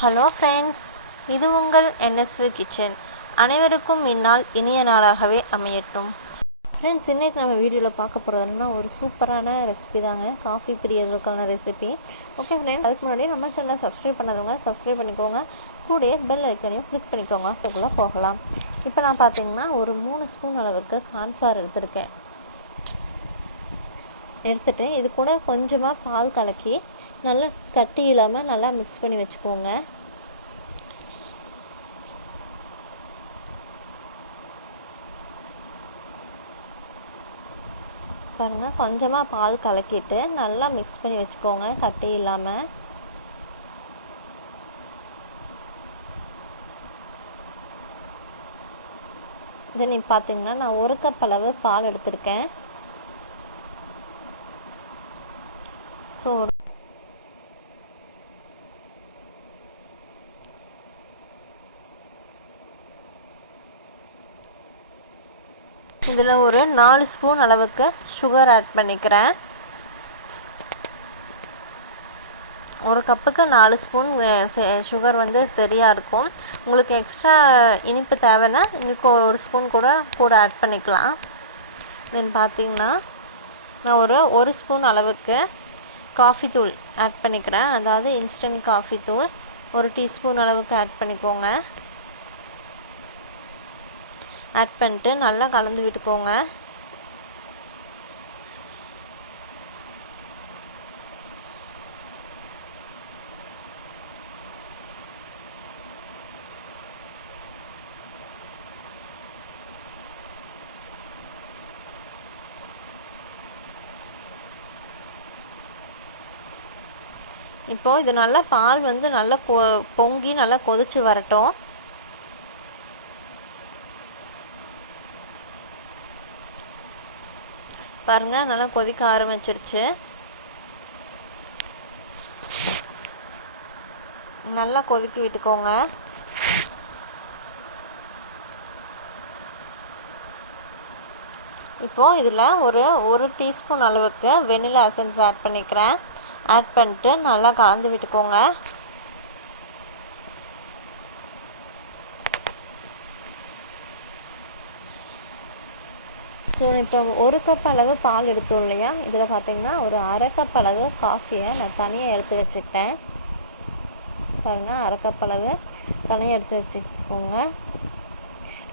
Hello friends, இது உங்கள் NSV kitchen. அனைவருக்கும் இந்நாள் இனிய நாளாகவே அமையட்டும். ஃப்ரெண்ட்ஸ், இன்றைக்கி நம்ம வீடியோவில் பார்க்க போகிறதுனா ஒரு சூப்பரான ரெசிபி தாங்க. காஃபி பிரியர்களுக்கான ரெசிபி. ஓகே ஃப்ரெண்ட்ஸ், அதுக்கு முன்னாடி நம்ம சேனலை சப்ஸ்கிரைப் பண்ணாதவங்க சப்ஸ்கிரைப் பண்ணிக்கோங்க. கூடயே பெல் ஐக்கனையும் கிளிக் பண்ணிக்கோங்க. அதுக்குள்ளே போகலாம். இப்போ நான் பார்த்தீங்கன்னா ஒரு 3 ஸ்பூன் அளவுக்கு கார்ன்ஃப்ளவர் எடுத்துகிட்டு இது கூட கொஞ்சமாக பால் கலக்கி நல்லா கட்டி இல்லாமல் நல்லா மிக்ஸ் பண்ணி வச்சுக்கோங்க. பாருங்கள், கொஞ்சமாக பால் கலக்கிட்டு நல்லா மிக்ஸ் பண்ணி வச்சுக்கோங்க கட்டி இல்லாமல். தென் இப்போ பார்த்தீங்கன்னா நான் 1 கப் அளவு பால் எடுத்திருக்கேன். ஸோ இதில் ஒரு 4 ஸ்பூன் அளவுக்கு சுகர் ஆட் பண்ணிக்கிறேன். 1 கப்புக்கு 4 ஸ்பூன் சுகர் வந்து சரியாக இருக்கும். உங்களுக்கு எக்ஸ்ட்ரா இனிப்பு தேவைன்னா இன்னைக்கு 1 ஸ்பூன் கூட ஆட் பண்ணிக்கலாம். தென் பார்த்திங்கன்னா நான் ஒரு ஸ்பூன் அளவுக்கு காஃபி தூள் ஆட் பண்ணிக்கிறேன். அதாவது இன்ஸ்டன்ட் காஃபி தூள் 1 டீஸ்பூன் அளவுக்கு ஆட் பண்ணிக்கோங்க. ஆட் பண்ணிட்டு நல்லா கலந்து விட்டுக்கோங்க. இப்போது இது நல்லா பால் வந்து நல்லா பொங்கி நல்லா கொதிச்சு வரட்டும். பாருங்கள், நல்லா கொதிக்க ஆரம்பிச்சிருச்சு. நல்லா கொதிக்க விட்டுக்கோங்க. இப்போது இதில் ஒரு டீஸ்பூன் அளவுக்கு வெனிலா எசன்ஸ் ஆட் பண்ணிக்கிறேன். ஆட் பண்ணிட்டு நல்லா கலந்து விட்டுக்கோங்க. ஸோ இப்போ 1 கப் அளவு பால் எடுத்தோம் இல்லையா, இதில் பார்த்திங்கன்னா ஒரு 1/2 கப் அளவு காஃபியை நான் தனியாக எடுத்து வச்சுக்கிட்டேன். பாருங்கள், 1/2 கப் அளவு தனியாக எடுத்து வச்சுக்கோங்க.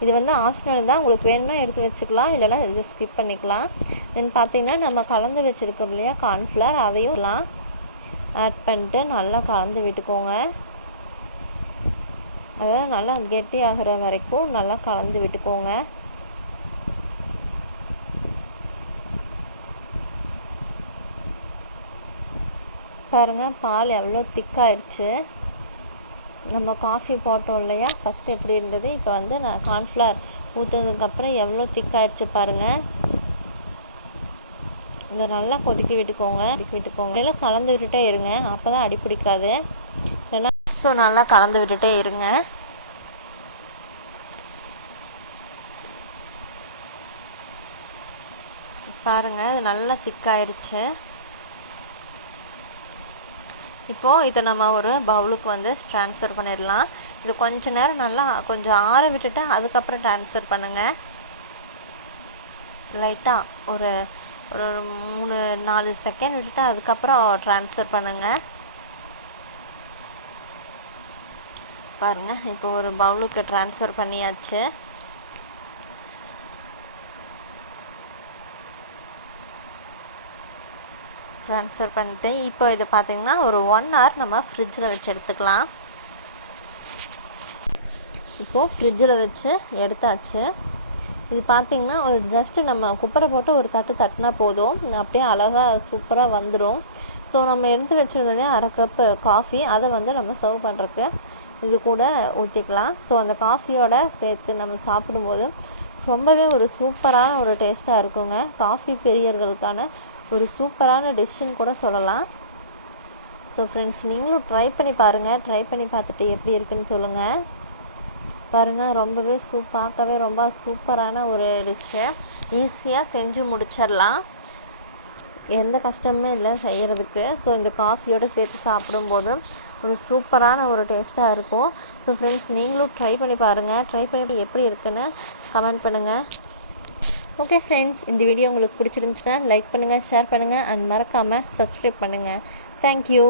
இது வந்து ஆப்ஷனல் தான், உங்களுக்கு வேணும்னா எடுத்து வச்சுக்கலாம், இல்லைனா இது ஸ்கிப் பண்ணிக்கலாம். தென் பார்த்திங்கன்னா நம்ம கலந்து வச்சுருக்கோம் இல்லையா கார்ன்ஃப்ளவர், அதையும் ஆட் பண்ணிட்டு நல்லா கலந்து விட்டுக்கோங்க. அதாவது நல்லா கெட்டி ஆகிற வரைக்கும் நல்லா கலந்து விட்டுக்கோங்க. பாருங்கள், பால் எவ்வளோ திக்காயிடுச்சு. நம்ம காஃபி போட்டோம் இல்லையா ஃபஸ்ட்டு எப்படி இருந்தது, இப்போ வந்து நான் கார்ன்ஃப்ளவர் ஊற்றுனதுக்கப்புறம் எவ்வளோ திக்காயிடுச்சு பாருங்கள். இதை நல்லா கொதிக்க விட்டுக்கோங்க. எல்லாம் கலந்து விட்டுட்டே இருங்க, அப்போ தான் அடி பிடிக்காது. இல்லைன்னா ஸோ நல்லா கலந்து விட்டுட்டே இருங்க. பாருங்கள், இது நல்லா திக்காயிடுச்சு. இப்போது இதை நம்ம ஒரு பவுலுக்கு வந்து ட்ரான்ஸ்ஃபர் பண்ணிடலாம். இது கொஞ்ச நேரம் நல்லா கொஞ்சம் ஆற விட்டுட்டு அதுக்கப்புறம் ட்ரான்ஸ்ஃபர் பண்ணுங்கள். லைட்டாக ஒரு 3-4 செகண்ட் விட்டுட்டு அதுக்கப்புறம் ட்ரான்ஸ்ஃபர் பண்ணுங்கள். பாருங்கள், இப்போ ஒரு பவுலுக்கு ட்ரான்ஸ்ஃபர் பண்ணியாச்சு. ட்ரான்ஸ்ஃபர் பண்ணிட்டு இப்போ இதை பார்த்திங்கன்னா ஒரு 1 hour நம்ம ஃப்ரிட்ஜில் வச்சு எடுத்துக்கலாம். இப்போது ஃப்ரிட்ஜில் வச்சு எடுத்தாச்சு. இது பார்த்திங்கன்னா ஒரு ஜஸ்ட்டு நம்ம குப்பரை போட்டு ஒரு தட்டினா போதும், அப்படியே அழகாக சூப்பராக வந்துடும். ஸோ நம்ம எடுத்து வச்சுருந்தோடனே 1/2 கப்பு காஃபி, அதை வந்து நம்ம சர்வ் பண்ணுறதுக்கு இது கூட ஊற்றிக்கலாம். ஸோ அந்த காஃபியோடு சேர்த்து நம்ம சாப்பிடும்போது ரொம்பவே ஒரு சூப்பரான ஒரு டேஸ்ட்டாக இருக்குங்க. காஃபி பிரியர்களுக்கான ஒரு சூப்பரான டிஷ்ஷுன்னு கூட சொல்லலாம். ஸோ ஃப்ரெண்ட்ஸ், நீங்களும் ட்ரை பண்ணி பாருங்கள். ட்ரை பண்ணி பார்த்துட்டு எப்படி இருக்குன்னு சொல்லுங்கள். பாருங்கள், ரொம்பவே பார்க்கவே ரொம்ப சூப்பரான ஒரு டிஷ்ஷு. ஈஸியாக செஞ்சு முடிச்சிடலாம், எந்த கஷ்டமுமே இல்லை செய்கிறதுக்கு. ஸோ இந்த காஃபியோடு சேர்த்து சாப்பிடும்போது ஒரு சூப்பரான ஒரு டேஸ்ட்டாக இருக்கும். ஸோ ஃப்ரெண்ட்ஸ், நீங்களும் ட்ரை பண்ணி பாருங்கள். ட்ரை பண்ணி எப்படி இருக்குன்னு கமெண்ட் பண்ணுங்கள். ஓகே ஃப்ரெண்ட்ஸ், இந்த வீடியோ உங்களுக்கு பிடிச்சிருந்துச்சுன்னா லைக் பண்ணுங்கள், ஷேர் பண்ணுங்கள் அண்ட் மறக்காமல் சப்ஸ்கிரைப் பண்ணுங்கள். தேங்க்யூ.